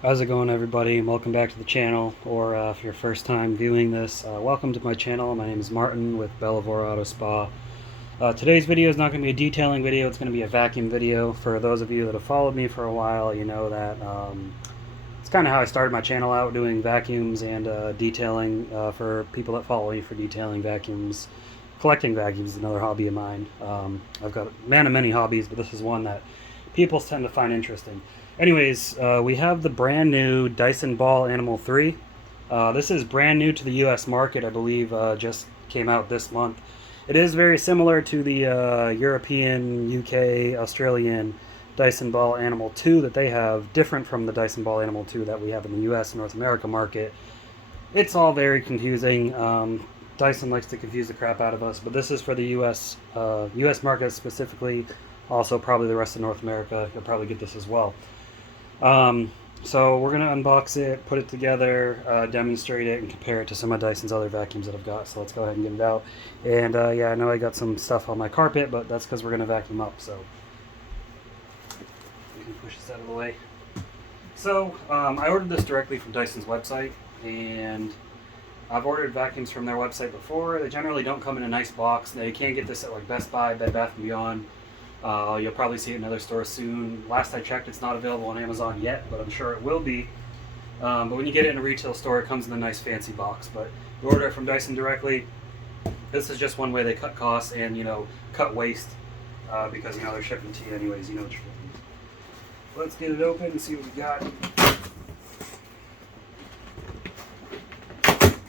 How's it going, everybody? Welcome back to the channel, or if you're first time viewing this, welcome to my channel. My name is Martin with Bellavora Auto Spa. Today's video is not going to be a detailing video, it's going to be a vacuum video. For those of you that have followed me for a while, you know that it's kind of how I started my channel out, doing vacuums and detailing. For people that follow me for detailing vacuums, collecting vacuums is another hobby of mine. I've got many hobbies, but this is one that people tend to find interesting. Anyways, we have the brand new Dyson Ball Animal 3. This is brand new to the US market, I believe, just came out this month. It is very similar to the European, UK, Australian Dyson Ball Animal 2 that they have, different from the Dyson Ball Animal 2 that we have in the US and North America market. It's all very confusing. Dyson likes to confuse the crap out of us, but this is for the US market specifically. Also, probably the rest of North America, you'll probably get this as well. So we're going to unbox it, put it together, demonstrate it, and compare it to some of Dyson's other vacuums that I've got. So let's go ahead and get it out. And yeah, I know I got some stuff on my carpet, but that's because we're going to vacuum up. So we can push this out of the way. So I ordered this directly from Dyson's website, and I've ordered vacuums from their website before. They generally don't come in a nice box. They can get this at like Best Buy, Bed Bath & Beyond. You'll probably see it in other stores soon. Last I checked, it's not available on Amazon yet, but I'm sure it will be. But when you get it in a retail store, it comes in a nice fancy box. But you order it from Dyson directly. This is just one way they cut costs and, cut waste, because, they're shipping to you anyways. You know what you're getting. Let's get it open and see what we got.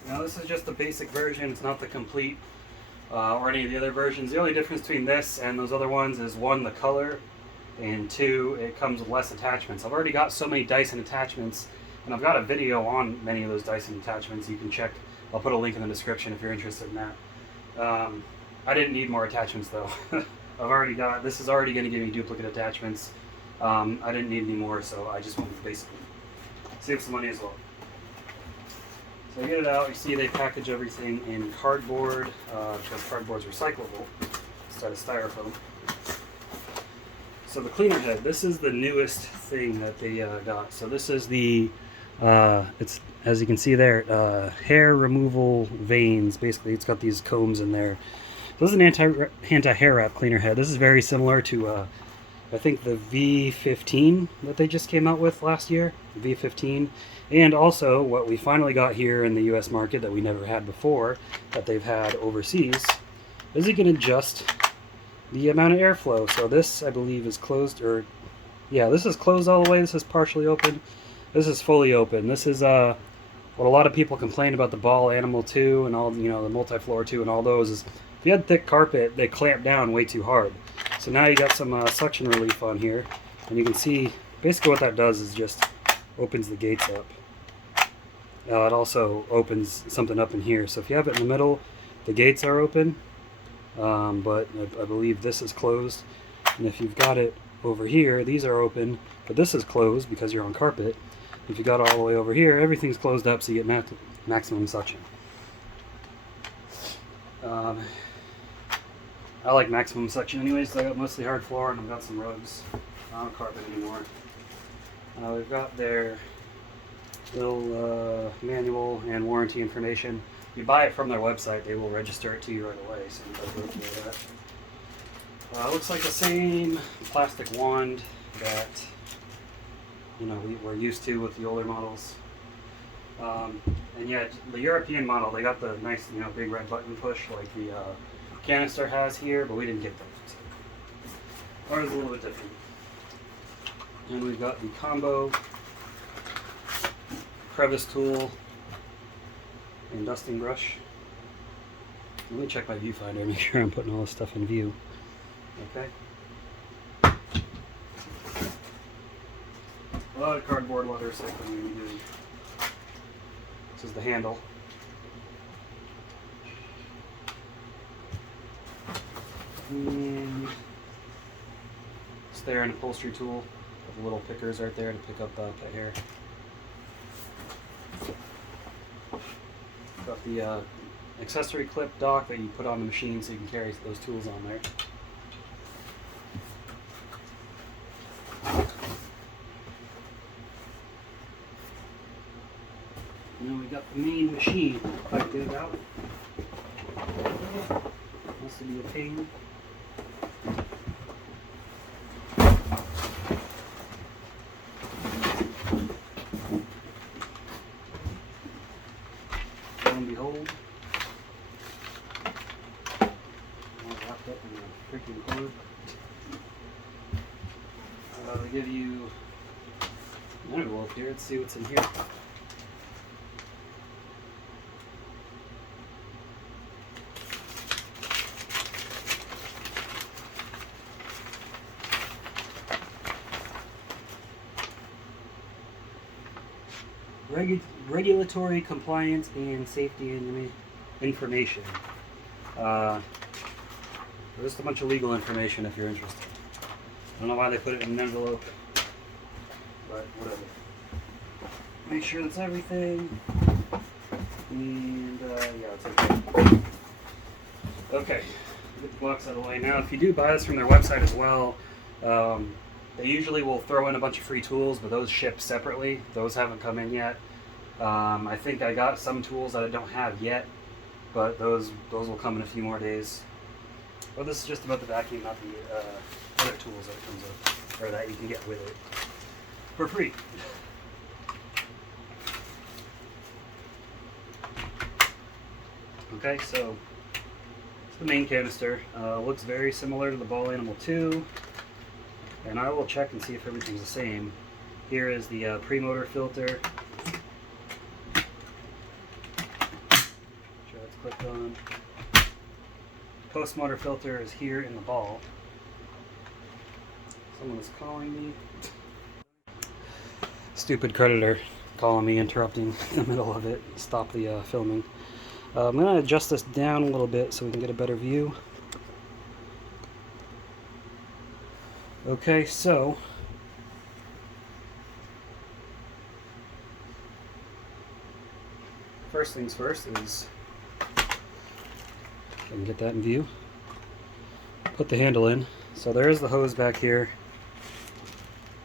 Now, this is just the basic version. It's not the complete or any of the other versions. The only difference between this and those other ones is, one, the color, and two, it comes with less attachments. I've already got so many Dyson attachments, and I've got a video on many of those Dyson attachments you can check. I'll put a link in the description if you're interested in that. I didn't need more attachments though. This is already going to give me duplicate attachments. I didn't need any more, so I just went with the basic one. Save some money as well. So I get it out, you see they package everything in cardboard, because cardboard's recyclable instead of styrofoam. So the cleaner head, this is the newest thing that they got. So this is the, it's, as you can see there, hair removal vanes. Basically, it's got these combs in there. So this is an anti-hair wrap cleaner head. This is very similar to, I think, the V15 that they just came out with last year, V15. And also, what we finally got here in the US market that we never had before, that they've had overseas, is it can adjust the amount of airflow. So this, I believe, is closed, or yeah, this is closed all the way. This is partially open. This is fully open. This is what a lot of people complain about the Ball Animal 2 and all, the multi-floor 2 and all those is, if you had thick carpet, they clamp down way too hard. So now you got some suction relief on here, and you can see basically what that does is just opens the gates up. It also opens something up in here. So if you have it in the middle, the gates are open, but I believe this is closed. And if you've got it over here, these are open, but this is closed because you're on carpet. If you got it all the way over here, everything's closed up, so you get maximum suction. I like maximum suction anyways, so I got mostly hard floor and I've got some rugs. Not on carpet anymore. We've got their little manual and warranty information. If you buy it from their website, they will register it to you right away, so you better go through that. Looks like the same plastic wand that we're used to with the older models. And yeah, the European model, they got the nice big red button push like the canister has here, but we didn't get that. So ours is a little bit different. And we've got the combo crevice tool and dusting brush. Let me check my viewfinder, make sure I'm putting all this stuff in view. Okay. A lot of cardboard, a lot of recycling we do. This is the handle. And it's there an upholstery tool with the little pickers right there to pick up that hair. Got the accessory clip dock that you put on the machine so you can carry those tools on there. And then we got the main machine. If I can get it out. This will be a pain. Lo and behold, all wrapped up in a freaking cord. They give you an envelope here. Let's see what's in here. Regulatory compliance and safety information. Just a bunch of legal information if you're interested. I don't know why they put it in an envelope, but whatever. Make sure that's everything. And yeah, it's okay. Okay, get the box out of the way. Now, if you do buy this from their website as well, they usually will throw in a bunch of free tools, but those ship separately. Those haven't come in yet. I think I got some tools that I don't have yet, but those will come in a few more days. Well, this is just about the vacuum, not the other tools that it comes with, or that you can get with it for free. Okay, so it's the main canister. Looks very similar to the Ball Animal 2, and I will check and see if everything's the same. Here is the pre-motor filter. Sure that's clicked on. Post-motor filter is here in the ball. Someone is calling me. Stupid creditor calling me, interrupting in the middle of it. Stop the filming. I'm going to adjust this down a little bit so we can get a better view. Okay, so first things first is, I can get that in view, put the handle in. So there is the hose back here.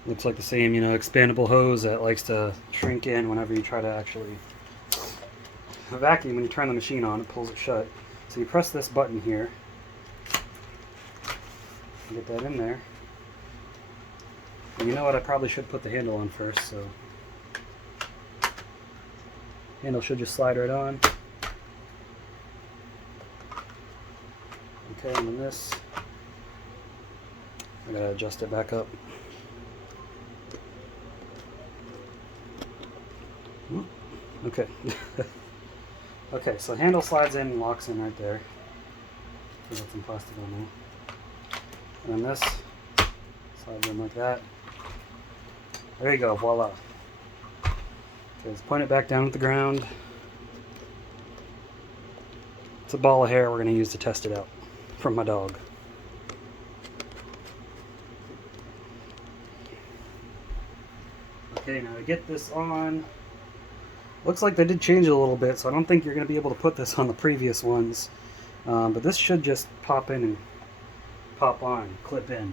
Looks like the same, expandable hose that likes to shrink in whenever you try to actually vacuum. When you turn the machine on, it pulls it shut. So you press this button here, get that in there. And you know what, I probably should put the handle on first, so handle should just slide right on. Okay, and then this, I gotta adjust it back up. Okay. Okay, so handle slides in and locks in right there. Got some plastic on there. And then this slides in like that. There you go, voila. Okay, let's point it back down at the ground. It's a ball of hair we're going to use to test it out from my dog. Okay, now to get this on, looks like they did change it a little bit, so I don't think you're going to be able to put this on the previous ones. But this should just pop in and pop on, clip in.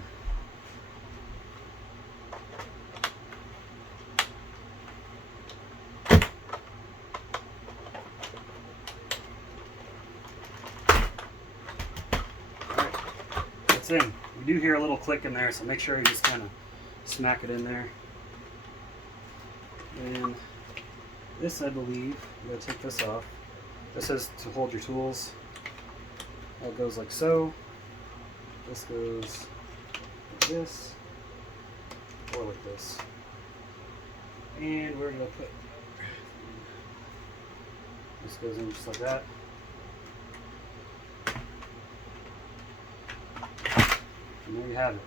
Alright, that's in. You do hear a little click in there, so make sure you just kind of smack it in there. And this, I believe, I'm going to take this off. This is to hold your tools. That goes like so. This goes like this, or like this. And we're going to put, this goes in just like that. And there you have it.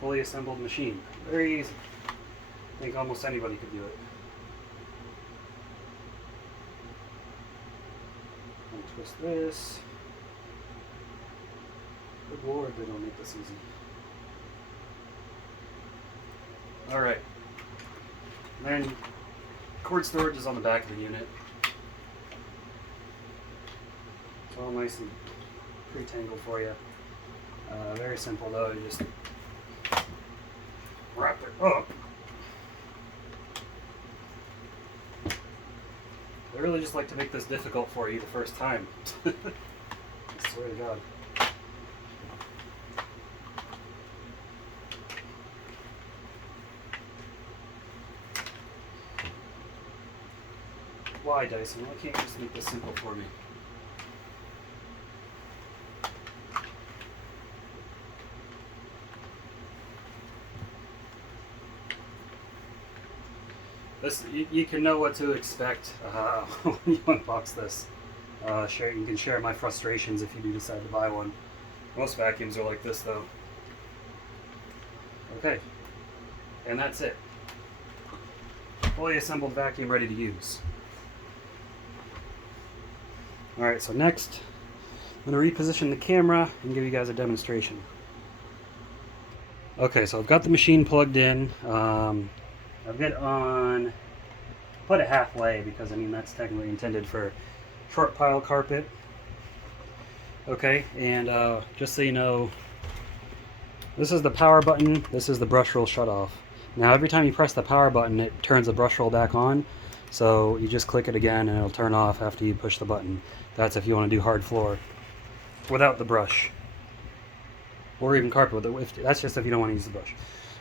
Fully assembled machine. Very easy. I think almost anybody could do it. And twist this. Good Lord, they don't make this easy. Alright. Then, cord storage is on the back of the unit. It's all nice and pre-tangled for you. Very simple though, you just wrap it up. really just like to make this difficult for you the first time. I swear to God. Why, Dyson? Why can't you just make this simple for me? This, you can know what to expect when you unbox this. You can share my frustrations if you do decide to buy one. Most vacuums are like this, though. Okay, and that's it. Fully assembled vacuum ready to use. Alright, so next, I'm going to reposition the camera and give you guys a demonstration. Okay, so I've got the machine plugged in. I've got it on, put it halfway because I mean that's technically intended for short pile carpet. Okay, and just so you know, this is the power button, this is the brush roll shut off. Now every time you press the power button it turns the brush roll back on, so you just click it again and it'll turn off after you push the button. That's if you want to do hard floor without the brush. Or even carpet with it. That's just if you don't want to use the brush.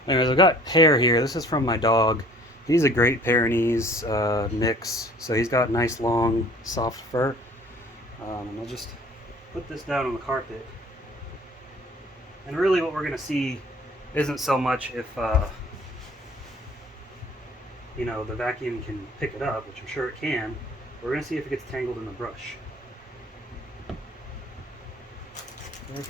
Anyways, I've got hair here. This is from my dog. He's a Great Pyrenees mix, so he's got nice long soft fur. And I'll just put this down on the carpet. And really what we're going to see isn't so much if you know, the vacuum can pick it up, which I'm sure it can. We're going to see if it gets tangled in the brush. Okay.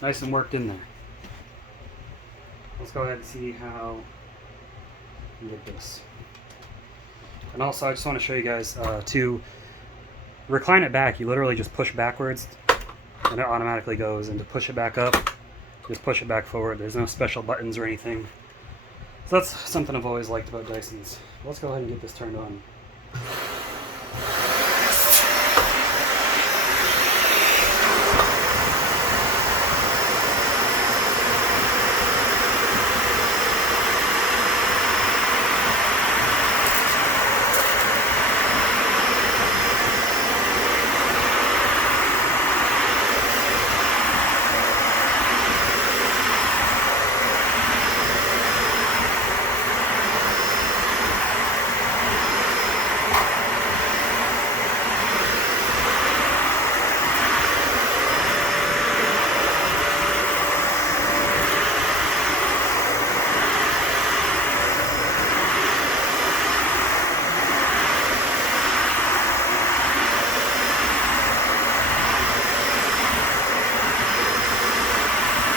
Nice and worked in there. Let's go ahead and see how you get this. And also I just want to show you guys to recline it back, you literally just push backwards and it automatically goes, and to push it back up, just push it back forward. There's no special buttons or anything. So that's something I've always liked about Dysons. Let's go ahead and get this turned on.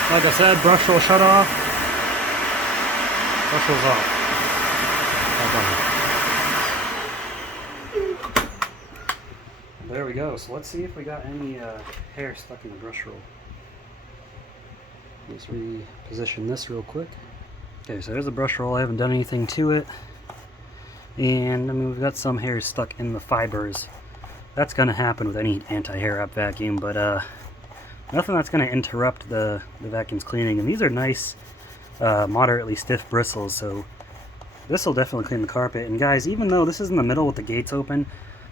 Like I said, brush roll shut off. Brush roll's off. There we go. So let's see if we got any hair stuck in the brush roll. Let's reposition this real quick. Okay, so there's the brush roll. I haven't done anything to it. And I mean, we've got some hair stuck in the fibers. That's going to happen with any anti-hair up vacuum, but nothing that's going to interrupt the vacuum's cleaning. And these are nice, moderately stiff bristles, so this will definitely clean the carpet. And guys, even though this is in the middle with the gates open,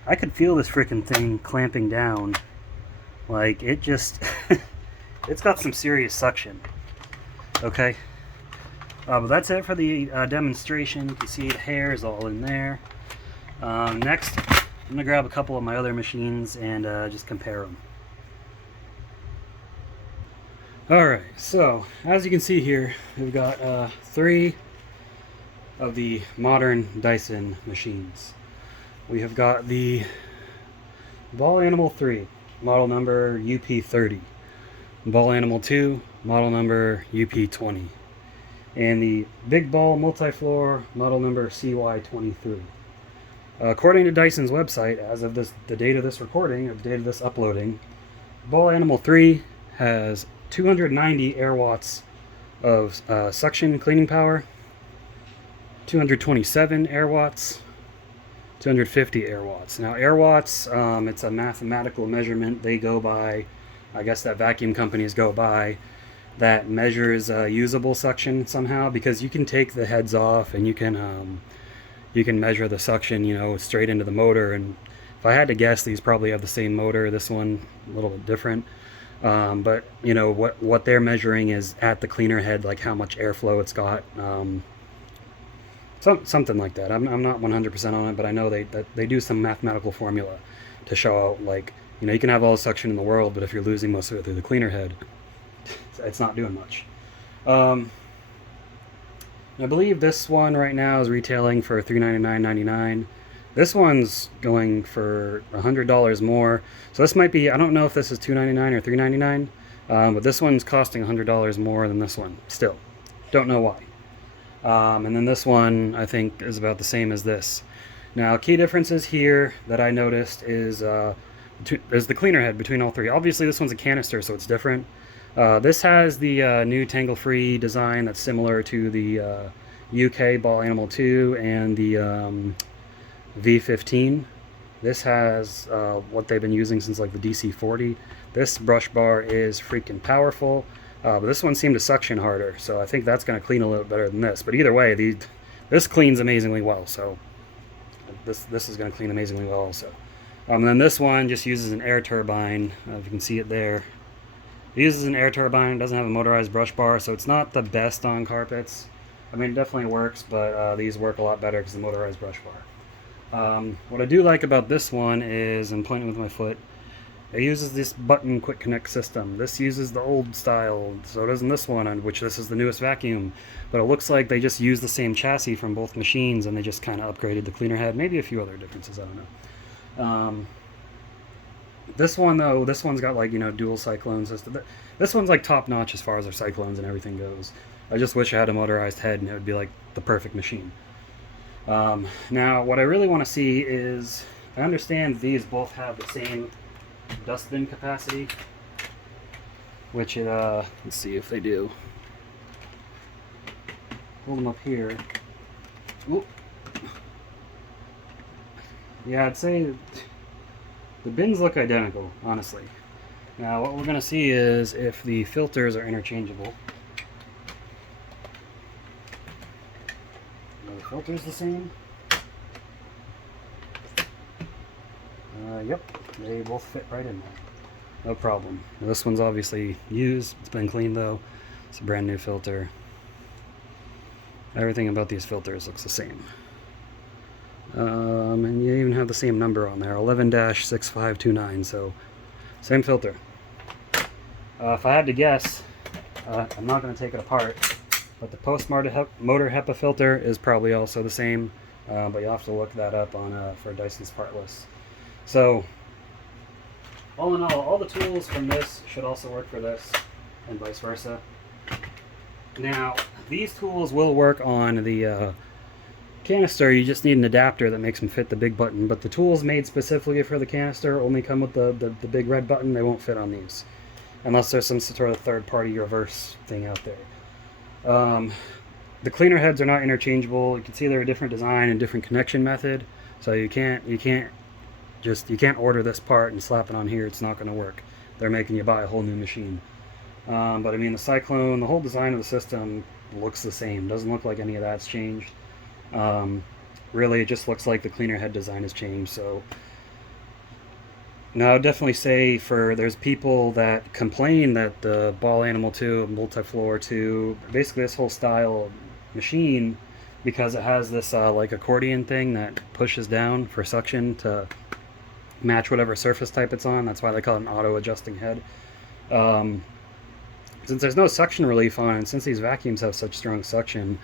I could feel this freaking thing clamping down. Like, it just, it's got some serious suction. Okay. But that's it for the demonstration. You can see the hair is all in there. Next, I'm going to grab a couple of my other machines and just compare them. Alright, so as you can see here, we've got 3 of the modern Dyson machines. We have got the Ball Animal 3, model number UP30. Ball Animal 2, model number UP20. And the Big Ball Multi-Floor, model number CY23. According to Dyson's website, as of the date of this recording, or the date of this uploading, Ball Animal 3 has 290 air watts of suction cleaning power, 227 air watts 250 air watts. Now air watts, it's a mathematical measurement they go by, I guess that vacuum companies go by, that measures usable suction somehow, because you can take the heads off and you can measure the suction, you know, straight into the motor. And if I had to guess, these probably have the same motor. This one a little bit different, but you know what they're measuring is at the cleaner head, like how much airflow it's got, something like that. I'm not 100% on it, but I know they do some mathematical formula to show out, like, you know, you can have all the suction in the world, but if you're losing most of it through the cleaner head, it's not doing much. I believe this one right now is retailing for $399.99. This one's going for $100 more. So this might be, I don't know if this is $299 or $399, but this one's costing $100 more than this one. Still, don't know why. And then this one I think is about the same as this. Now, key differences here that I noticed is there's the cleaner head between all three. Obviously, this one's a canister, so it's different. This has the new tangle-free design that's similar to the UK Ball Animal 2 and the V15. This has what they've been using since like the DC40. This brush bar is freaking powerful, but this one seemed to suction harder, so I think that's going to clean a little better than this. But either way, this cleans amazingly well, so this is going to clean amazingly well also. And then this one just uses an air turbine, if you can see it there. It uses an air turbine, doesn't have a motorized brush bar, so it's not the best on carpets. I mean, it definitely works, but these work a lot better because of the motorized brush bar. What I do like about this one is, I'm pointing with my foot, it uses this button quick connect system. This uses the old style, so doesn't this one, on which this is the newest vacuum. But it looks like they just used the same chassis from both machines and they just kind of upgraded the cleaner head. Maybe a few other differences, I don't know. This one though, this one's got like, you know, dual cyclone system. This one's like top notch as far as their cyclones and everything goes. I just wish I had a motorized head and it would be like the perfect machine. Now what I really want to see is, I understand these both have the same dustbin capacity, which it, let's see if they do. Hold them up here. Oop. Yeah, I'd say the bins look identical, honestly. Now what we're going to see is if the filters are interchangeable. Are the filters the same? Yep, they both fit right in there. No problem. Now, this one's obviously used. It's been cleaned though. It's a brand new filter. Everything about these filters looks the same. And you even have the same number on there, 11-6529, so same filter. If I had to guess, I'm not going to take it apart, but the post-motor HEPA filter is probably also the same, but you'll have to look that up on for Dyson's part list. So, all in all the tools from this should also work for this, and vice versa. Now, these tools will work on the canister. You just need an adapter that makes them fit the big button, but the tools made specifically for the canister only come with the big red button. They won't fit on these unless there's some sort of third-party reverse thing out there. The cleaner heads are not interchangeable. You can see they're a different design and different connection method, so you can't order this part and slap it on here. It's not going to work. They're making you buy a whole new machine. But I mean, the cyclone, the whole design of the system looks the same. Doesn't look like any of that's changed. Really, it just looks like the cleaner head design has changed. So now I would definitely say, there's people that complain that the Ball Animal 2, Multi-Floor 2, basically this whole style machine, because it has this like accordion thing that pushes down for suction to match whatever surface type it's on. That's why they call it an auto-adjusting head. Since there's no suction relief on it, and since these vacuums have such strong suction,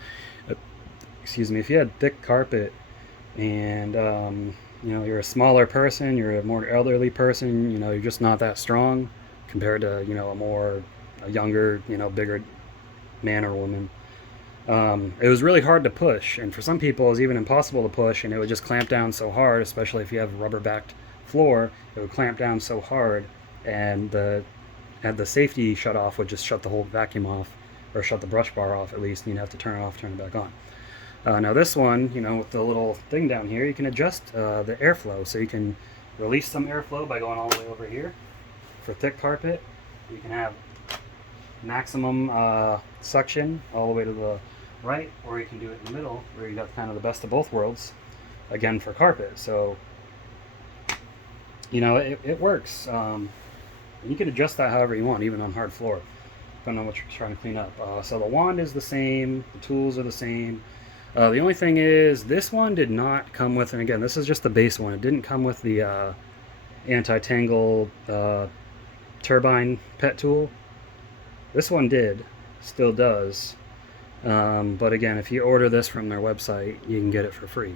excuse me, if you had thick carpet and you know, you're a smaller person, you're a more elderly person, you know, you're just not that strong compared to, you know, a younger, you know, bigger man or woman. It was really hard to push, and for some people it was even impossible to push, and it would just clamp down so hard, especially if you have a rubber-backed floor. It would clamp down so hard, and the safety shut off would just shut the whole vacuum off, or shut the brush bar off at least, and you'd have to turn it off, turn it back on. Now this one, you know, with the little thing down here, you can adjust the airflow. So you can release some airflow by going all the way over here. For thick carpet, you can have maximum suction all the way to the right, or you can do it in the middle where you got kind of the best of both worlds, again for carpet. So, you know, it works. You can adjust that however you want, even on hard floor, depending on what you're trying to clean up. So the wand is the same, the tools are the same. The only thing is, this one did not come with, and again, this is just the base one. It didn't come with the anti-tangle turbine pet tool. This one did, still does. But again, if you order this from their website, you can get it for free.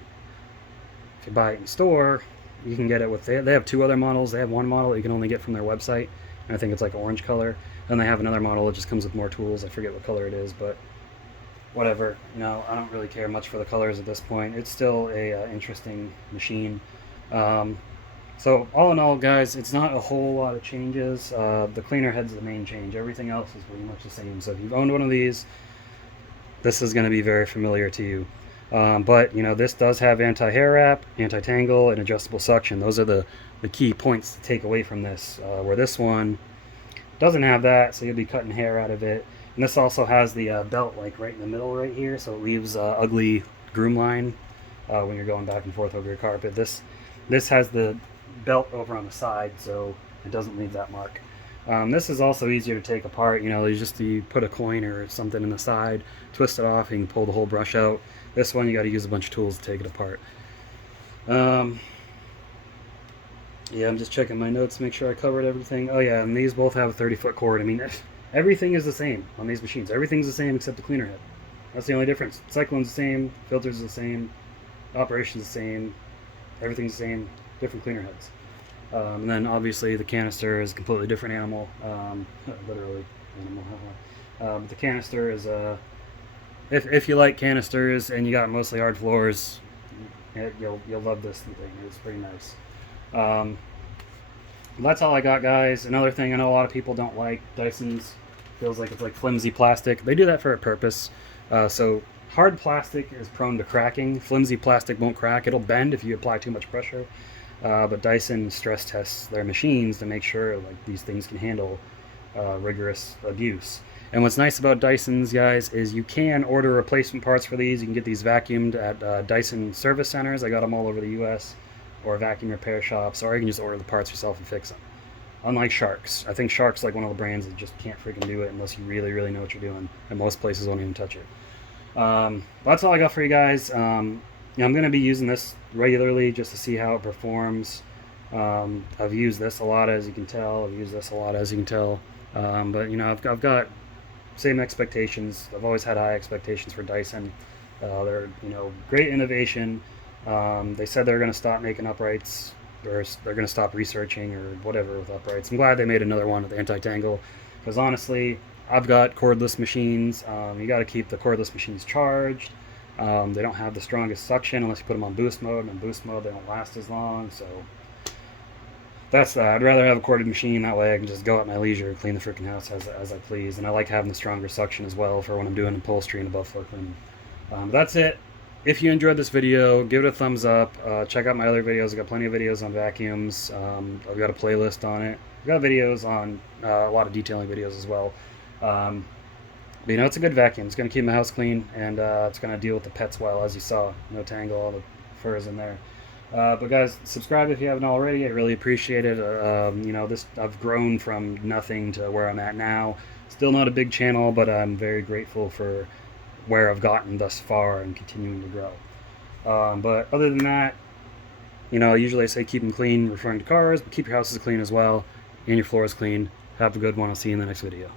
If you buy it in store, you can get it with, they have two other models. They have one model that you can only get from their website, and I think it's like orange color. And they have another model that just comes with more tools. I forget what color it is, but whatever. You know, I don't really care much for the colors at this point. It's still a interesting machine. So all in all, guys, it's not a whole lot of changes. The cleaner head's the main change. Everything else is pretty much the same. So if you've owned one of these, this is going to be very familiar to you. But, you know, this does have anti-hair wrap, anti-tangle, and adjustable suction. Those are the key points to take away from this, where this one doesn't have that, so you'll be cutting hair out of it. And this also has the belt, like, right in the middle right here, so it leaves ugly groom line when you're going back and forth over your carpet. This has the belt over on the side, so it doesn't leave that mark. This is also easier to take apart. You know, you put a coin or something in the side, twist it off, and you can pull the whole brush out. This one, you got to use a bunch of tools to take it apart. Yeah, I'm just checking my notes to make sure I covered everything. Oh yeah, and these both have a 30-foot cord. I mean, everything is the same on these machines. Everything's the same except the cleaner head. That's the only difference. Cyclone's the same, filter's the same, operation's the same, everything's the same, different cleaner heads. And then obviously the canister is a completely different animal, literally animal. But the canister is if you like canisters and you got mostly hard floors, you'll love this thing. It's pretty nice. That's all I got, guys. Another thing, I know a lot of people don't like Dyson's. Feels like it's like flimsy plastic. They do that for a purpose. So hard plastic is prone to cracking. Flimsy plastic won't crack. It'll bend if you apply too much pressure. But Dyson stress tests their machines to make sure like these things can handle rigorous abuse. And what's nice about Dyson's, guys, is you can order replacement parts for these. You can get these vacuumed at Dyson service centers. I got them all over the U.S. or vacuum repair shops, or you can just order the parts yourself and fix them. Unlike Sharks. I think Shark's like one of the brands that just can't freaking do it unless you really, really know what you're doing. And most places won't even touch it. That's all I got for you guys. Yeah, I'm going to be using this regularly just to see how it performs. I've used this a lot, as you can tell. But, you know, I've got same expectations. I've always had high expectations for Dyson. They're, you know, great innovation. They said they're going to stop making uprights, or they're going to stop researching or whatever with uprights. I'm glad they made another one with anti-tangle, because honestly, I've got cordless machines. You got to keep the cordless machines charged. They don't have the strongest suction unless you put them on boost mode, and in boost mode they don't last as long. So that's that. I'd rather have a corded machine, that way I can just go at my leisure and clean the freaking house as I please. And I like having the stronger suction as well for when I'm doing upholstery and above floor cleaning. That's it. If you enjoyed this video, give it a thumbs up. Check out my other videos. I've got plenty of videos on vacuums. I've got a playlist on it. I've got videos on a lot of detailing videos as well. But you know, it's a good vacuum. It's going to keep my house clean, and it's going to deal with the pets well, as you saw. No tangle, all the fur is in there. But guys, subscribe if you haven't already. I really appreciate it. You know, I've grown from nothing to where I'm at now. Still not a big channel, but I'm very grateful for where I've gotten thus far and continuing to grow. But other than that, you know, usually I say keep them clean, referring to cars, but keep your houses clean as well, and your floors clean. Have a good one. I'll see you in the next video.